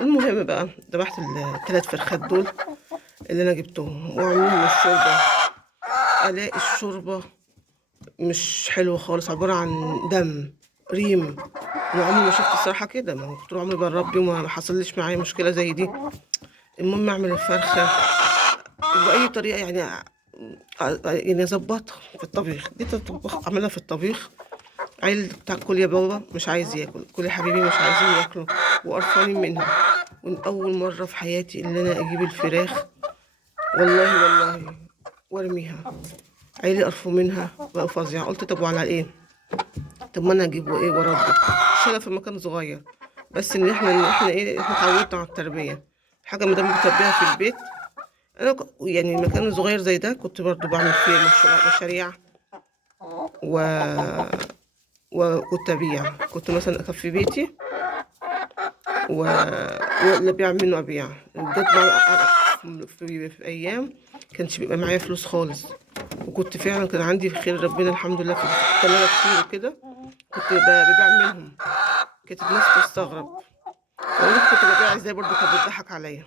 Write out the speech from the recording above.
المهم بقى ذبحت الثلاث فرخات دول اللي انا جبتهم واعمل لهم الشوربه. الاقي الشوربه مش حلوه خالص، عباره عن دم ريم. انا عمري ما شفت الصراحه كده، ما طول عمري بربي وما حصلش معايا مشكله زي دي. المهم اعمل الفرخه باي طريقه يعني اظبطها في الطبيخ دي، تطبخ اعملها في الطبيخ. عيل بتاع كل يا بابا مش عايز ياكل، كل يا حبيبي مش عايزين ياكلوا وقرفانين منها. من اول مره في حياتي اللي انا اجيب الفراخ، والله وارميها. عيلي قرفوا منها بقوا فظيعه. قلت طب وعلى ايه؟ طب ما انا اجيب وايه واربي شغل في مكان صغير. بس ان احنا اتعودنا على التربيه. حاجه ما دام بتربيها في البيت. انا يعني مكان صغير زي ده كنت برضو بعمل فيه مشاريع و... وكنت ابيع. كنت مثلا اكفي بيتي و... واللي ابيع منه ابيع. جت في ايام كانش بيبقى معايا فلوس خالص، وكنت فعلا كان عندي خير ربنا الحمد لله في التلاجة كتير وكده. كنت ببيع منهم. كانت الناس تستغرب، فقلت كنت ببيع ازاي، برضو كانت بتضحك عليا.